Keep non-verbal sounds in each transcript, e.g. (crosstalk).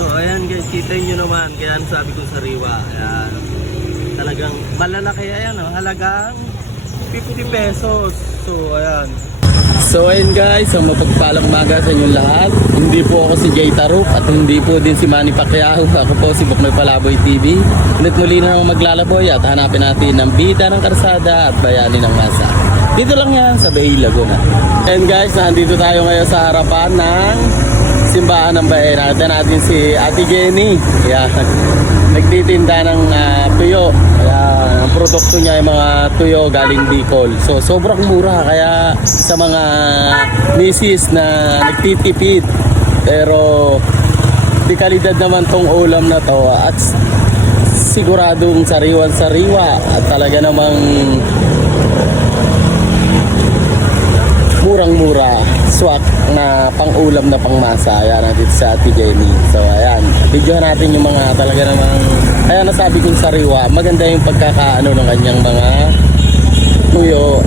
So ayan guys, kita nyo naman, kaya ang sabi ko sariwa, ayan. Talagang malalaki ayan oh, halagang 50 pesos. So ayan. So ayun guys, ang mapagpalang maga sa inyong lahat. Hindi po ako si Jay Taruk at hindi po din si Manny Pacquiao. (laughs) Ako po si Buknoy Palaboy TV. Ulit muli na naman maglalaboy at hanapin natin ang bida ng karsada at bayani ng masa. Dito lang yan sa Bay Laguna. And guys, nandito tayo ngayon sa harapan ng simbahan ng bayan. Nakita natin si Ate Jenny. Yan. Nagtitinda ng ah, tuyo. Kaya ang produkto niya ay mga tuyo galing Bicol. So sobrang mura kaya sa mga misis na nagtitipid. Pero di kalidad naman tong ulam na to at siguradong sariwan sariwa at talaga namang murang-mura swak na pang-ulam na pangmasa. Ayan, nandito sa Ate Jenny. So, ayan. Videohan natin yung mga talaga namang kaya nasabi kong sariwa. Maganda yung pagkakaano ng kanyang mga tuyo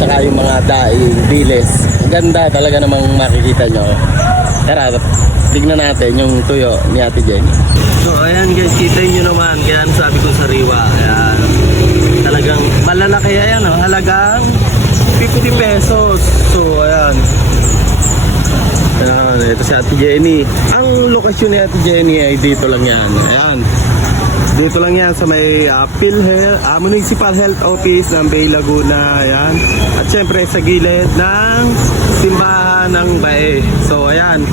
tsaka yung mga daing, bilis. Ganda talaga namang makikita nyo. Tara, tignan natin yung tuyo ni Ate Jenny. So, ayan guys, kita nyo naman. Kaya sabi ko sariwa. Ayan. Talagang malalaki ayan, oh, halagang 50 pesos. So, ayan. Ayan, ito si Ate Jenny. Ang lokasyon ni Ate Jenny ay dito lang yan. Ayan. Dito lang yan sa may uh, PhilHealth, ah, Municipal Health Office ng Bay Laguna. Ayan. At syempre sa gilid ng simbahan ng Bae. So, ayan.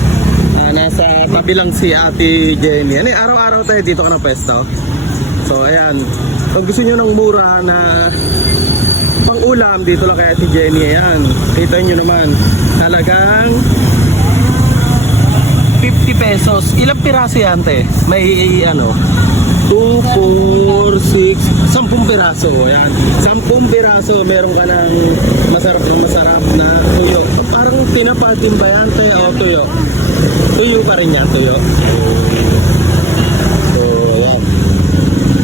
Ah, nasa tabi lang si Ate Jenny. Ano, araw-araw tayo dito ka na pwesto. So, ayan. Pag gusto nyo ng mura na pang-ulam dito lang kay Ate Jenny. Ayan. Kita nyo naman. Talagang 50 pesos. Ilang piraso yan, te? May ano? 2, 4, 6, 10 piraso. Ayan. 10 piraso. Meron ka ng masarap na masarap na tuyo. Parang tinapatin ba yan, te? O, tuyo. Tuyo pa rin yan, tuyo. So, ayan.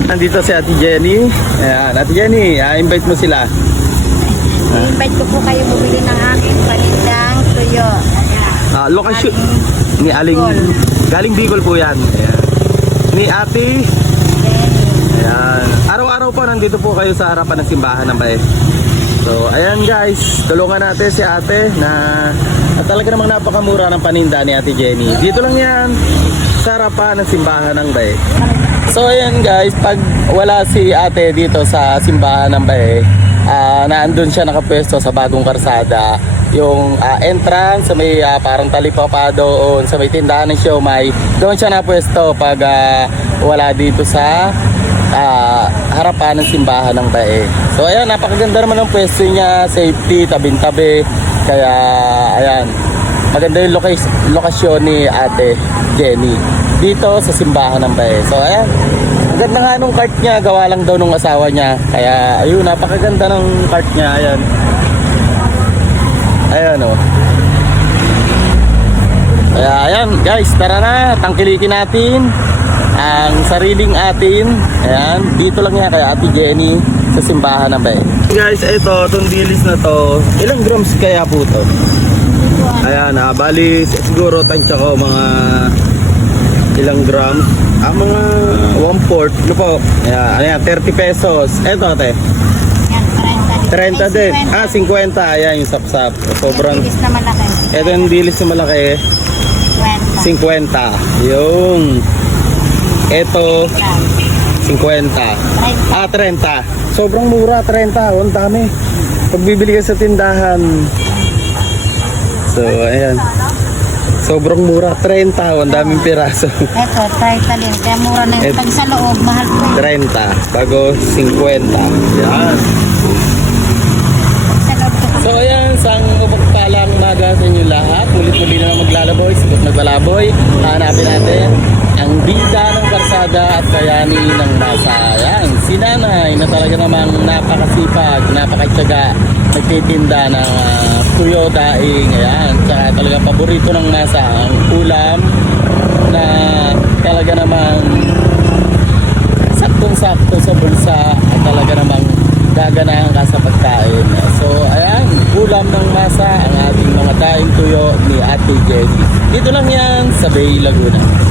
Nandito si Ate Jenny. Ayan, Ate Jenny, ah, invite mo sila. I-invite ko po kayo bumili ng aking panindang tuyo. Ah, lokasyon ni Aling galing Bicol po 'yan. Ayan. Ni Ate Ayan. Araw-araw po nandito po kayo sa harapan ng simbahan ng Bae. So, ayan guys, tulungan natin si Ate na at talaga namang napakamura ng paninda ni Ate Jenny. Dito lang 'yan sa harapan ng simbahan ng Bae. So, ayan guys, pag wala si Ate dito sa simbahan ng Bae, ah naandun siya nakapwesto sa bagong karsada. Yung ah, entrance sa may ah, parang talipapa doon sa may tindahan ng siomay doon siya napwesto pag ah, wala dito sa ah, harapan ng simbahan ng Bae. So ayan napakaganda naman ng pwesto niya safety tabing-tabi. Kaya ayan maganda yung location, lokasyon ni ate Jenny dito sa simbahan ng Bae so ayan ang ganda nga nung cart niya, gawa lang daw nung asawa niya. Kaya, ayun, napakaganda ng cart niya. Ayan. Ayan, oh. Kaya, ayan, guys, tara na. Tangkilikin natin ang sariling atin. Ayan, dito lang yan kay Ate Jenny sa simbahan ng Bae. Guys, ito, itong dilis na to. Ilang grams kaya po to? Ayan, ah, bali, siguro tansya ko mga ilang grams. Ah, mga 1/4. Ano po? Ayan, ayan, 30 pesos. Eto, te. Yan, 30. 30 din. Ah, 50. Ayan, yung sapsap. Sobrang. Bilis na malaki. Ito yung dilis na malaki. 50. 50. Yung. Ito, 50. Ah, 30. Sobrang mura, 30. Oh, Ang dami. Pag bibili ka sa tindahan. So, ayan. Sobrang mura, 30. Oh, Ang daming piraso. Ito, 30 din. Kaya mura na Et- yung pag sa loob. Mahal po yun. 30. Bago 50. Yan. Pag sa loob ko So ayan, sang mapagpalang maga sa inyo lahat. Ulit-uli na maglalaboy, sigot magbalaboy. Hanapin natin ang bida ng karsada at kayani ng masa. Ayan, si nanay na talaga namang napakasipag, napakatsaga. Nagtitinda ng ah, tuyo, daing, ayan. Tsaka talaga paborito ng masa, ang ulam na talaga namang saktong-sakto sa bulsa at talaga namang gaganahan ka sa pagkain. Ulam ng masa ang ating mga daing tuyo ni Ate Jenny. Dito lang yan sa Bay Laguna.